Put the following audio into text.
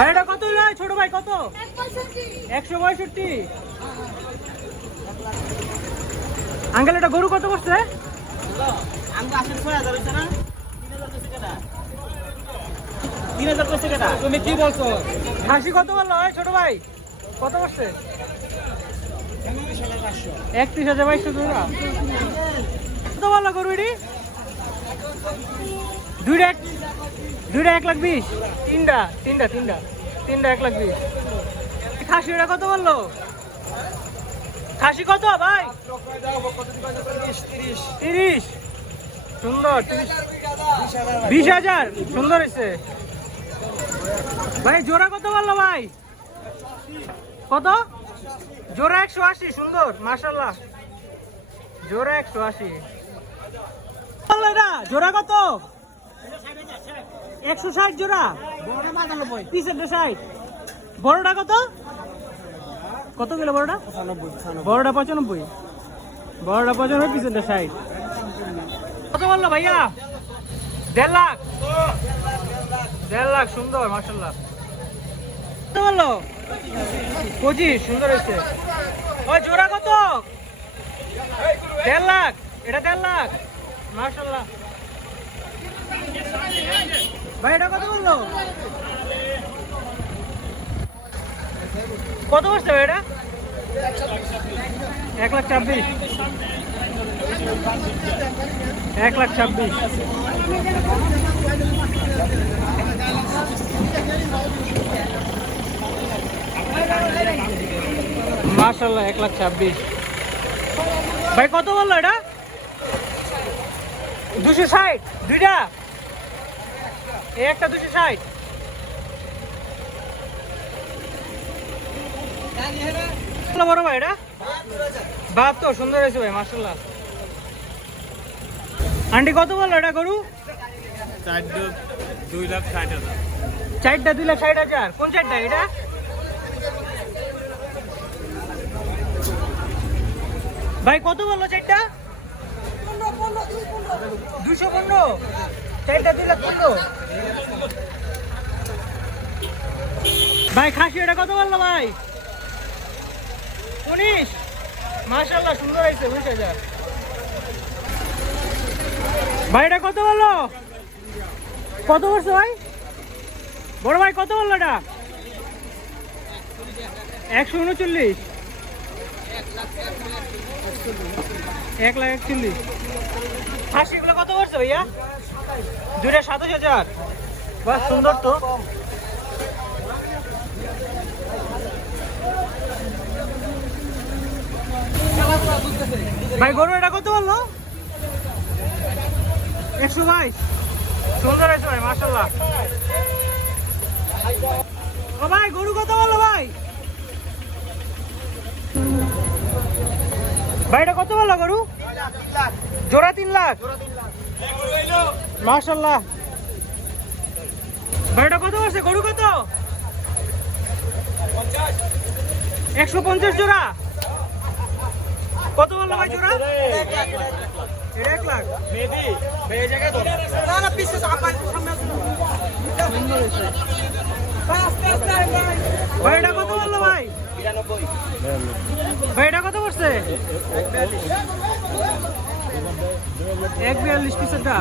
ভাইটা কত লয় ছোট ভাই কত? 165। আঙ্কেল এটা গরু কত করছে? তুমি কি বলছো? খাসি কত বললো ছোট ভাই? কত করছে? 31,500 টাকা। কত বললো গরু এটি? দুইটা 1,20,000। তিনটা 1,20,000। খাসি ওটা কত বললো? খাসি কত ভাই? 30। সুন্দর। 20,000। সুন্দর হয়েছে ভাই। জোড়া কত বললো ভাই? কত? জোড়া 180। সুন্দর মাশাআল্লাহ। জোড়া 180। জোড়া কত? 160 জোড়া। পিসেরটা 60। বড়টা কত? কত গেল বড়টা? বড়টা 95। বড়টা 95, পিসেরটা 60। কত বললো ভাইয়া? 1.5 লাখ। 1.5 লাখ। সুন্দর মাশাআল্লাহ। কত বললো? 25। সুন্দর হয়েছে। ওই জোড়া কত? 1.5 লাখ। এটা 1.5 লাখ। মাশাআল্লাহ ভাই। এটা কত বললো? কত বলছে ভাই এটা? 1,26,000। 1,26,000। মাশাআল্লাহ 1,26,000। ভাই কত বললো এটা? 260। দুইটা একটা 260। বড় ভাই এটা 72। সুন্দর হয়েছে ভাই মাশাআল্লাহ। আন্টি কত বললো এটা গরু? 2,60,000। 4টা 2,60,000। কোন 4টা এটা? ভাই কত বললো 4টা? 215। 4টা 2,15,000। ভাই খাসি এটা কত বললো ভাই? 19। মাশাআল্লাহ সুন্দর হয়েছে। 19,000। ভাই এটা কত বললো? কত বলছো ভাই? বড় ভাই কত বললো এটা? 139। 1,41,000। খাসিগুলো কত করছে ভাইয়া? দুইটা 27,000। বাহ সুন্দর তো। ভাই গরু এটা কত বললো? 122। সুন্দর হয়েছে ভাই মাশাআল্লাহ। ও ভাই গরু কত বললো ভাই? ভাই এটা কত বললো গরু? জোড়া 3 লাখ। মাশাআল্লাহ। ভাই এটা কত বলছে গরু? কত? 150 জোড়া। কত বললো ভাই জোড়া? 1 লাখ। ভাই এটা কত বললো ভাই? ভাই এটা কত করছে? 1,42 পিসেরটা।